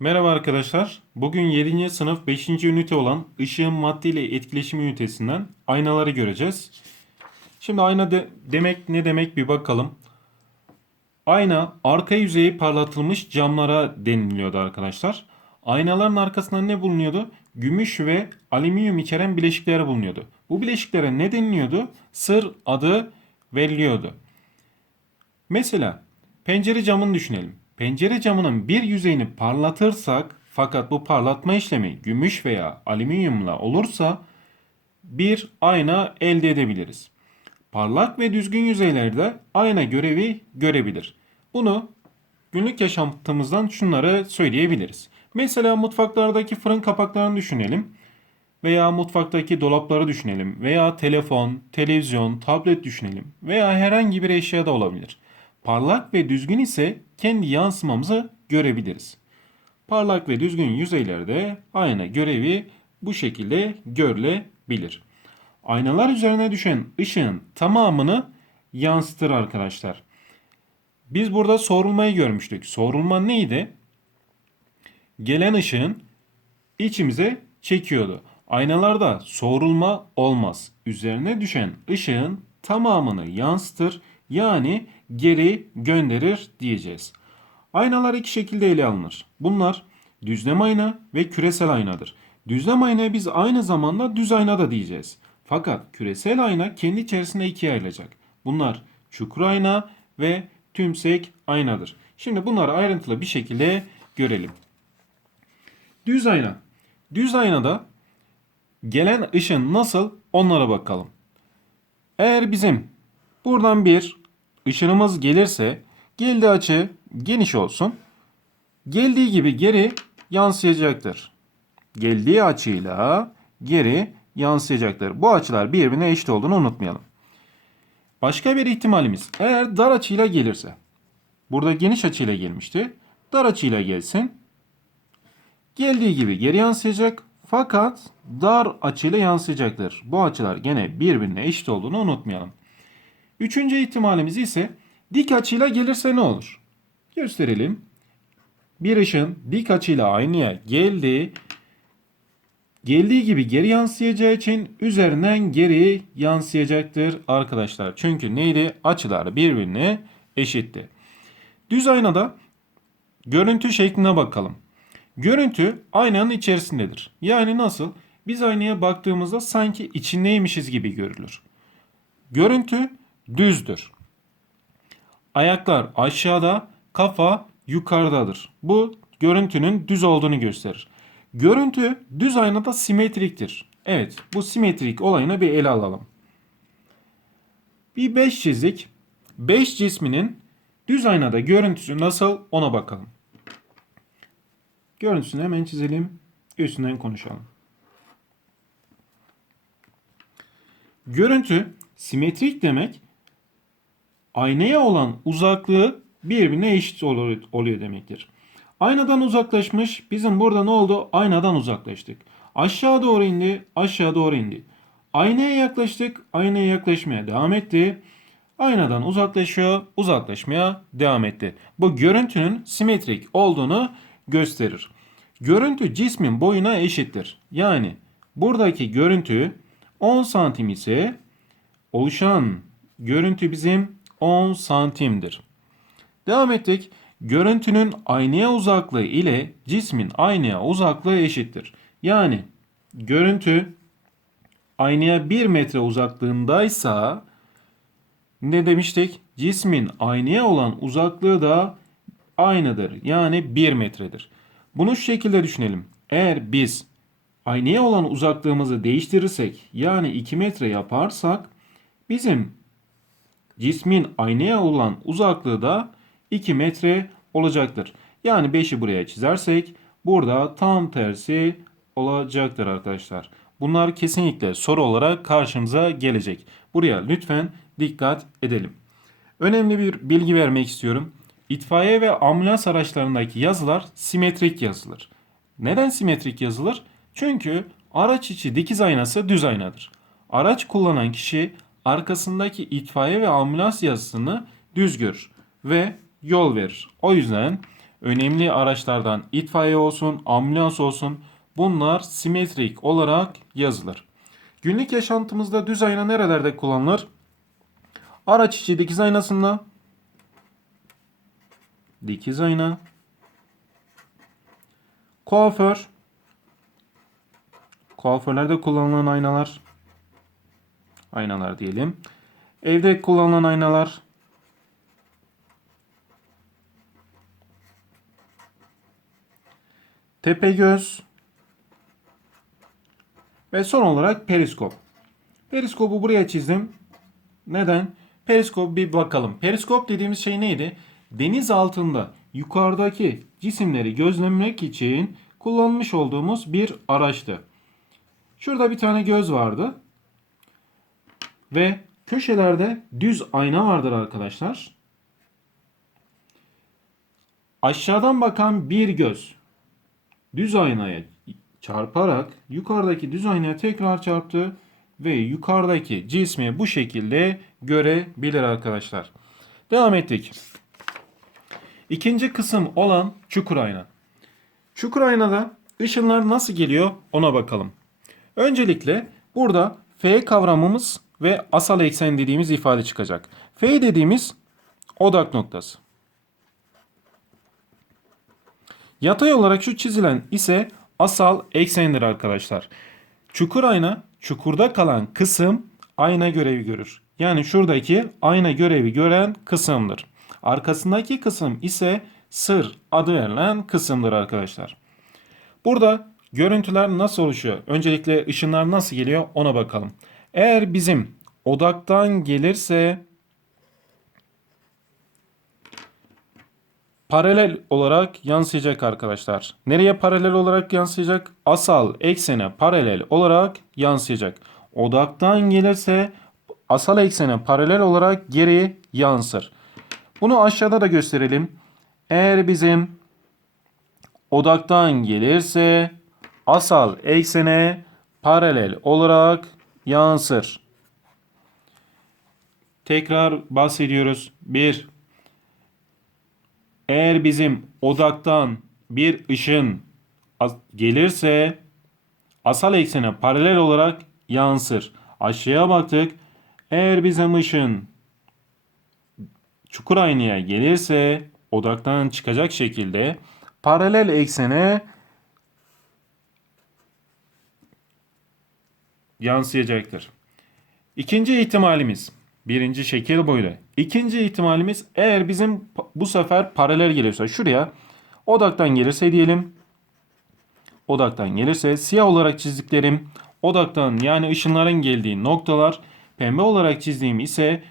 Merhaba arkadaşlar. Bugün 7. sınıf 5. ünite olan ışığın madde ile etkileşim ünitesinden aynaları göreceğiz. Şimdi ayna de- demek ne demek bir bakalım. Ayna arka yüzeyi parlatılmış camlara deniliyordu arkadaşlar. Aynaların arkasında ne bulunuyordu? Gümüş ve alüminyum içeren bileşikler bulunuyordu. Bu bileşiklere ne deniliyordu? Sır adı veriliyordu. Mesela pencere camını düşünelim. Pencere camının bir yüzeyini parlatırsak fakat bu parlatma işlemi gümüş veya alüminyumla olursa bir ayna elde edebiliriz. Parlak ve düzgün yüzeylerde ayna görevi görebilir. Bunu günlük yaşantımızdan şunları söyleyebiliriz. Mesela mutfaklardaki fırın kapaklarını düşünelim veya mutfaktaki dolapları düşünelim veya telefon, televizyon, tablet düşünelim veya herhangi bir eşya da olabilir. Parlak ve düzgün ise kendi yansımamızı görebiliriz. Parlak ve düzgün yüzeylerde ayna görevi bu şekilde görülebilir. Aynalar üzerine düşen ışığın tamamını yansıtır arkadaşlar. Biz burada soğurulmayı görmüştük. Soğurulma neydi? Gelen ışığın içimize çekiyordu. Aynalarda soğurulma olmaz. Üzerine düşen ışığın tamamını yansıtır yani geri gönderir diyeceğiz. Aynalar iki şekilde ele alınır. Bunlar düzlem ayna ve küresel aynadır. Düzlem aynaya biz aynı zamanda düz ayna da diyeceğiz. Fakat küresel ayna kendi içerisinde ikiye ayrılacak. Bunlar çukur ayna ve tümsek aynadır. Şimdi bunları ayrıntılı bir şekilde görelim. Düz ayna. Düz aynada gelen ışın nasıl onlara bakalım. Eğer bizim buradan bir ışınımız gelirse geldiği açı geniş olsun. Geldiği gibi geri yansıyacaktır. Geldiği açıyla geri yansıyacaktır. Bu açılar birbirine eşit olduğunu unutmayalım. Başka bir ihtimalimiz eğer dar açıyla gelirse. Burada geniş açıyla gelmişti. Dar açıyla gelsin. Geldiği gibi geri yansıyacak fakat dar açıyla yansıyacaktır. Bu açılar gene birbirine eşit olduğunu unutmayalım. Üçüncü ihtimalimiz ise dik açıyla gelirse ne olur? Gösterelim. Bir ışın dik açıyla aynaya geldi. Geldiği gibi geri yansıyacağı için üzerinden geri yansıyacaktır arkadaşlar. Çünkü neydi? Açılar birbirine eşitti. Düz aynada görüntü şekline bakalım. Görüntü aynanın içerisindedir. Yani nasıl? Biz aynaya baktığımızda sanki içindeymişiz gibi görülür. Görüntü düzdür. Ayaklar aşağıda, kafa yukarıdadır. Bu görüntünün düz olduğunu gösterir. Görüntü düz aynada simetriktir. Evet, bu simetrik olayını bir ele alalım. Bir 5 çizdik. 5 cisminin düz aynada görüntüsü nasıl ona bakalım. Görüntüsünü hemen çizelim. Üstünden konuşalım. Görüntü simetrik demek aynaya olan uzaklığı birbirine eşit oluyor, demektir. Aynadan uzaklaşmış. Bizim burada ne oldu? Aynadan uzaklaştık. Aşağı doğru indi. Aşağı doğru indi. Aynaya yaklaştık. Aynaya yaklaşmaya devam etti. Aynadan uzaklaşıyor. Uzaklaşmaya devam etti. Bu görüntünün simetrik olduğunu gösterir. Görüntü cismin boyuna eşittir. Yani buradaki görüntü 10 santim ise oluşan görüntü bizim 10 santimdir. Devam ettik. Görüntünün aynaya uzaklığı ile cismin aynaya uzaklığı eşittir. Yani görüntü aynaya 1 metre uzaklığındaysa ne demiştik? Cismin aynaya olan uzaklığı da aynıdır. Yani 1 metredir. Bunu şu şekilde düşünelim. Eğer biz aynaya olan uzaklığımızı değiştirirsek yani 2 metre yaparsak bizim cismin aynaya olan uzaklığı da 2 metre olacaktır. Yani 5'i buraya çizersek burada tam tersi olacaktır arkadaşlar. Bunlar kesinlikle soru olarak karşımıza gelecek. Buraya lütfen dikkat edelim. Önemli bir bilgi vermek istiyorum. İtfaiye ve ambulans araçlarındaki yazılar simetrik yazılır. Neden simetrik yazılır? Çünkü araç içi dikiz aynası düz aynadır. Araç kullanan kişi arkasındaki itfaiye ve ambulans yazısını düz görür ve yol verir. O yüzden önemli araçlardan itfaiye olsun, ambulans olsun bunlar simetrik olarak yazılır. Günlük yaşantımızda düz ayna nerelerde kullanılır? Araç içi dikiz aynasında, dikiz ayna, kuaför, kuaförlerde kullanılan aynalar, aynalar diyelim. Evde kullanılan aynalar, tepe göz ve son olarak periskop. Periskopu buraya çizdim. Neden? Periskop bir bakalım. Periskop dediğimiz şey neydi? Deniz altında yukarıdaki cisimleri gözlemlemek için kullanmış olduğumuz bir araçtı. Şurada bir tane göz vardı. Ve köşelerde düz ayna vardır arkadaşlar. Aşağıdan bakan bir göz düz aynaya çarparak yukarıdaki düz aynaya tekrar çarptı ve yukarıdaki cismi bu şekilde görebilir arkadaşlar. Devam ettik. İkinci kısım olan çukur ayna. Çukur aynada ışınlar nasıl geliyor ona bakalım. Öncelikle burada F kavramımız ve asal eksen dediğimiz ifade çıkacak. F dediğimiz odak noktası. Yatay olarak şu çizilen ise asal eksendir arkadaşlar. Çukur ayna çukurda kalan kısım ayna görevi görür. Yani şuradaki ayna görevi gören kısımdır. Arkasındaki kısım ise sır adı verilen kısımdır arkadaşlar. Burada görüntüler nasıl oluşuyor? Öncelikle ışınlar nasıl geliyor ona bakalım. Eğer bizim odaktan gelirse paralel olarak yansıyacak arkadaşlar. Nereye paralel olarak yansıyacak? Asal eksene paralel olarak yansıyacak. Odaktan gelirse asal eksene paralel olarak geri yansır. Bunu aşağıda da gösterelim. Eğer bizim odaktan gelirse asal eksene paralel olarak yansır. Tekrar bahsediyoruz. 1 eğer bizim odaktan bir ışın gelirse asal eksene paralel olarak yansır. Aşağıya baktık. Eğer bizim ışın çukur aynaya gelirse odaktan çıkacak şekilde paralel eksene yansıyacaktır. İkinci ihtimalimiz birinci şekil buydu. İkinci ihtimalimiz eğer bizim bu sefer paralel gelirse şuraya odaktan gelirse diyelim. Odaktan gelirse siyah olarak çizdiklerim odaktan yani ışınların geldiği noktalar pembe olarak çizdiğim ise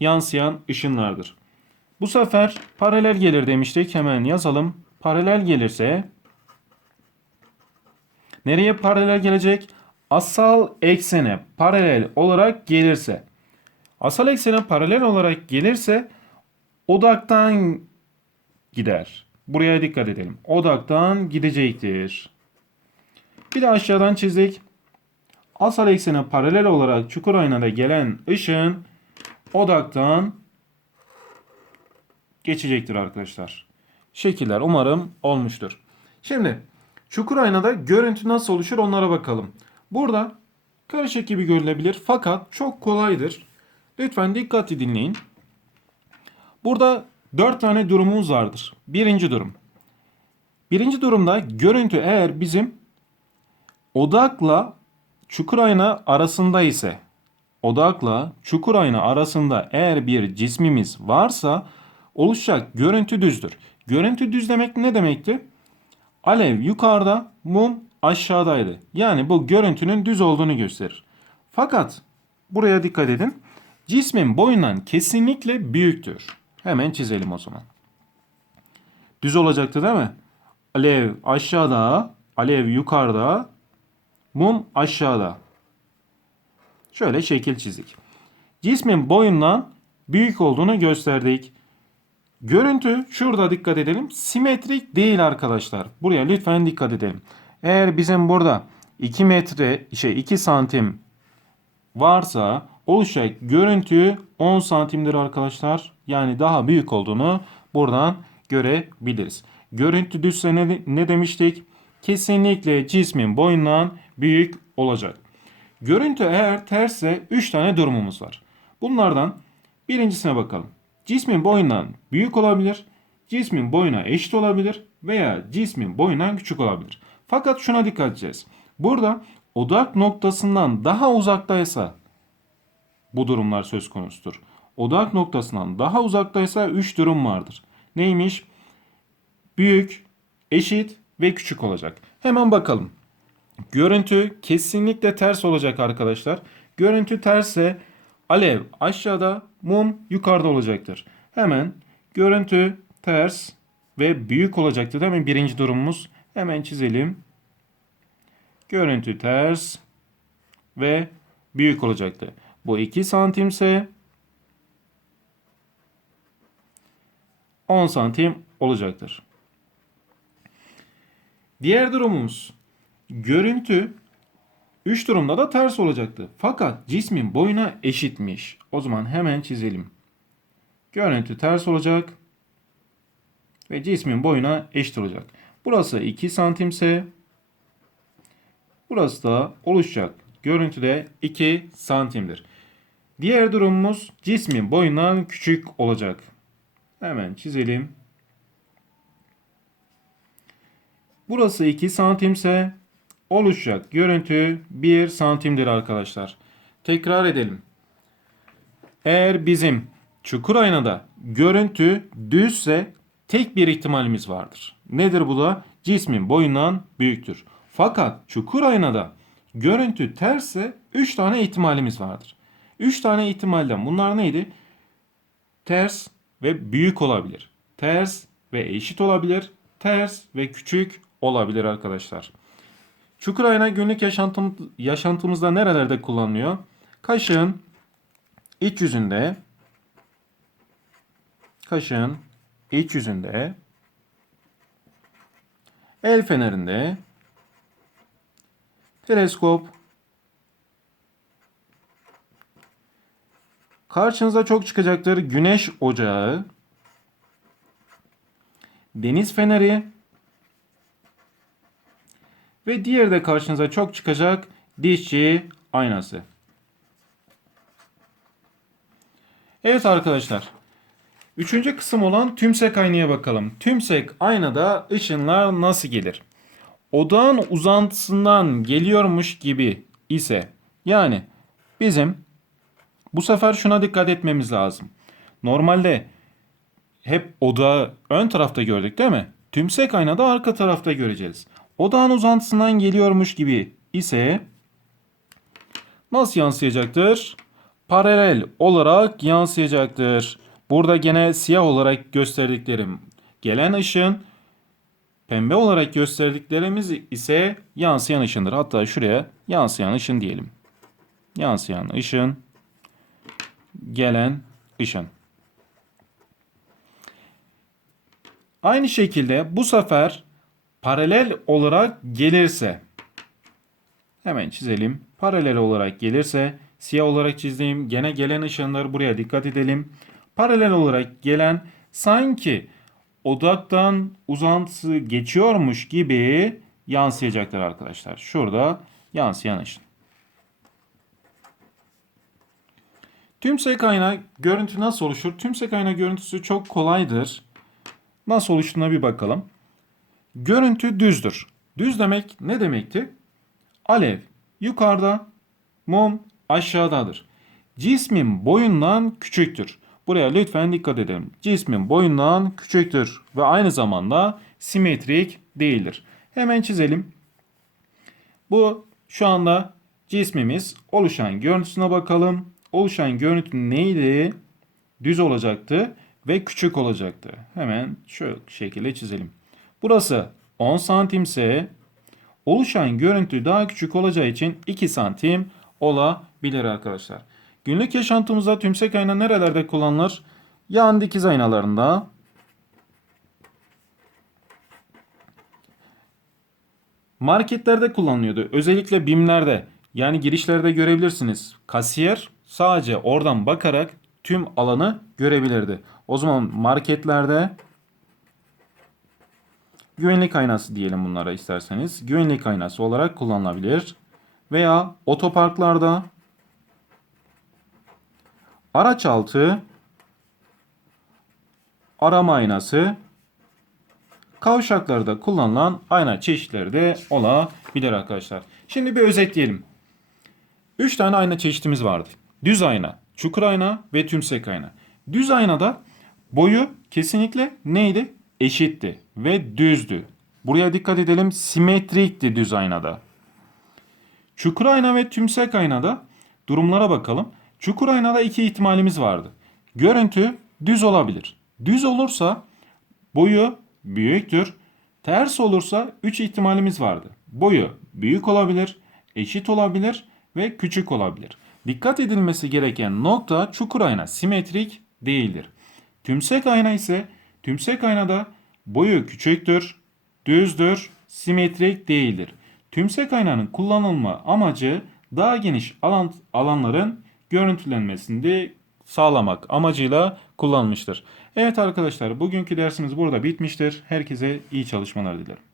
yansıyan ışınlardır. Bu sefer paralel gelir demiştik. Hemen yazalım. Paralel gelirse nereye paralel gelecek? Asal eksene paralel olarak gelirse. Asal eksene paralel olarak gelirse odaktan gider. Buraya dikkat edelim. Odaktan gidecektir. Bir de aşağıdan çizdik. Asal eksene paralel olarak çukur aynada gelen ışın odaktan geçecektir arkadaşlar. Şekiller umarım olmuştur. Şimdi çukur aynada görüntü nasıl oluşur onlara bakalım. Burada karışık gibi görülebilir fakat çok kolaydır. Lütfen dikkatli dinleyin. Burada dört tane durumumuz vardır. Birinci durum. Birinci durumda görüntü eğer bizim odakla çukur ayna arasında ise odakla çukur ayna arasında eğer bir cismimiz varsa oluşacak görüntü düzdür. Görüntü düz demek ne demekti? Alev yukarıda, mum aşağıdaydı. Yani bu görüntünün düz olduğunu gösterir. Fakat buraya dikkat edin. Cismin boyundan kesinlikle büyüktür. Hemen çizelim o zaman. Düz olacaktı değil mi? Alev aşağıda, alev yukarıda, mum aşağıda. Şöyle şekil çizdik. Cismin boyundan büyük olduğunu gösterdik. Görüntü şurada dikkat edelim. Simetrik değil arkadaşlar. Buraya lütfen dikkat edelim. Eğer bizim burada 2 metre şey 2 santim varsa oluşacak görüntü 10 santimdir arkadaşlar. Yani daha büyük olduğunu buradan görebiliriz. Görüntü düzse ne, ne demiştik? Kesinlikle cismin boyundan büyük olacak. Görüntü eğer tersse 3 tane durumumuz var. Bunlardan birincisine bakalım. Cismin boyundan büyük olabilir, cismin boyuna eşit olabilir veya cismin boyundan küçük olabilir. Fakat şuna dikkat edeceğiz. Burada odak noktasından daha uzaktaysa bu durumlar söz konusudur. Odak noktasından daha uzaktaysa 3 durum vardır. Neymiş? Büyük, eşit ve küçük olacak. Hemen bakalım. Görüntü kesinlikle ters olacak arkadaşlar. Görüntü tersse alev aşağıda, mum yukarıda olacaktır. Hemen görüntü ters ve büyük olacaktır. Hemen birinci durumumuz. Hemen çizelim. Görüntü ters ve büyük olacaktı. Bu 2 santimse 10 santim olacaktır. Diğer durumumuz görüntü 3 durumda da ters olacaktı. Fakat cismin boyuna eşitmiş. O zaman hemen çizelim. Görüntü ters olacak ve cismin boyuna eşit olacak. Burası 2 santimse burası da oluşacak. Görüntüde 2 santimdir. Diğer durumumuz cismin boyundan küçük olacak. Hemen çizelim. Burası 2 santimse oluşacak görüntü 1 santimdir arkadaşlar. Tekrar edelim. Eğer bizim çukur aynada görüntü düzse tek bir ihtimalimiz vardır. Nedir bu da? Cismin boyundan büyüktür. Fakat çukur aynada görüntü tersse 3 tane ihtimalimiz vardır. 3 tane ihtimalden bunlar neydi? Ters ve büyük olabilir. Ters ve eşit olabilir. Ters ve küçük olabilir arkadaşlar. Çukur ayna günlük yaşantım, yaşantımızda nerelerde kullanılıyor? Kaşığın iç yüzünde, kaşığın iç yüzünde, el fenerinde, teleskop, karşınıza çok çıkacaktır güneş ocağı, deniz feneri, ve diğeri de karşınıza çok çıkacak dişçi aynası. Evet arkadaşlar. Üçüncü kısım olan tümsek aynaya bakalım. Tümsek aynada ışınlar nasıl gelir? Odağın uzantısından geliyormuş gibi ise yani bizim bu sefer şuna dikkat etmemiz lazım. Normalde hep odağı ön tarafta gördük değil mi? Tümsek aynada arka tarafta göreceğiz. Odağın uzantısından geliyormuş gibi ise nasıl yansıyacaktır? Paralel olarak yansıyacaktır. Burada gene siyah olarak gösterdiklerim gelen ışın, pembe olarak gösterdiklerimiz ise yansıyan ışındır. Hatta şuraya yansıyan ışın diyelim. Yansıyan ışın, gelen ışın. Aynı şekilde bu sefer paralel olarak gelirse hemen çizelim. Paralel olarak gelirse siyah olarak çizdiğim gene gelen ışınları buraya dikkat edelim. Paralel olarak gelen sanki odaktan uzantısı geçiyormuş gibi yansıyacaktır arkadaşlar. Şurada yansıyan ışın. Tümsek ayna görüntü nasıl oluşur? Tümsek ayna görüntüsü çok kolaydır. Nasıl oluştuğuna bir bakalım. Görüntü düzdür. Düz demek ne demekti? Alev yukarıda, mum aşağıdadır. Cismin boyundan küçüktür. Buraya lütfen dikkat edelim. Cismin boyundan küçüktür ve aynı zamanda simetrik değildir. Hemen çizelim. Bu şu anda cismimiz oluşan görüntüsüne bakalım. Oluşan görüntü neydi? Düz olacaktı ve küçük olacaktı. Hemen şu şekilde çizelim. Burası 10 santimse oluşan görüntü daha küçük olacağı için 2 santim olabilir arkadaşlar. Günlük yaşantımızda tümsek ayna nerelerde kullanılır? Yan dikiz aynalarında, marketlerde kullanılıyordu. Özellikle BİM'lerde yani girişlerde görebilirsiniz. Kasiyer sadece oradan bakarak tüm alanı görebilirdi. O zaman marketlerde güvenlik aynası diyelim bunlara isterseniz. Güvenlik aynası olarak kullanılabilir. Veya otoparklarda araç altı arama aynası kavşaklarda kullanılan ayna çeşitleri de olabilir arkadaşlar. Şimdi bir özetleyelim. 3 tane ayna çeşitimiz vardı. Düz ayna, çukur ayna ve tümsek ayna. Düz aynada boyu kesinlikle neydi? Eşitti ve düzdü. Buraya dikkat edelim. Simetrikti düz aynada. Çukur ayna ve tümsek aynada durumlara bakalım. Çukur aynada iki ihtimalimiz vardı. Görüntü düz olabilir. Düz olursa boyu büyüktür. Ters olursa 3 ihtimalimiz vardı. Boyu büyük olabilir, eşit olabilir ve küçük olabilir. Dikkat edilmesi gereken nokta çukur ayna simetrik değildir. Tümsek ayna ise tümsek aynada boyu küçüktür, düzdür, simetrik değildir. Tümsek aynanın kullanılma amacı daha geniş alan, alanların görüntülenmesini sağlamak amacıyla kullanılmıştır. Evet arkadaşlar bugünkü dersimiz burada bitmiştir. Herkese iyi çalışmalar dilerim.